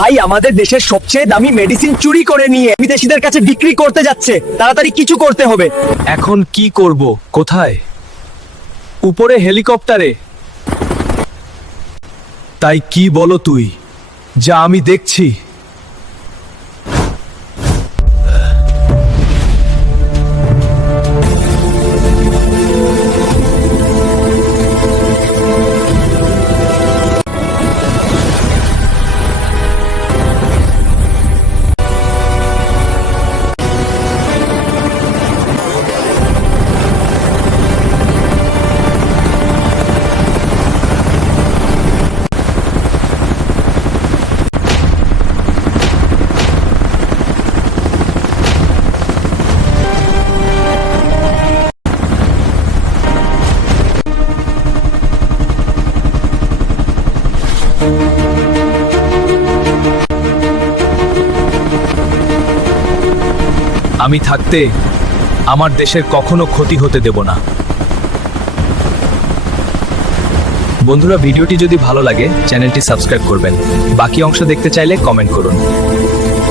ভাই আমাদের দেশের সবচেয়ে দামি মেডিসিন চুরি করে নিয়ে বিদেশিদের কাছে বিক্রি করতে যাচ্ছে, তাড়াতাড়ি কিছু করতে হবে। এখন কি করব? কোথায়? উপরে হেলিকপ্টারে। তাই কি বলো তুই? যা আমি দেখছি। আমি থাকতে আমার দেশের কখনো ক্ষতি হতে দেব না। বন্ধুরা, ভিডিওটি যদি ভালো লাগে চ্যানেলটি সাবস্ক্রাইব করবেন। বাকি অংশ দেখতে চাইলে কমেন্ট করুন।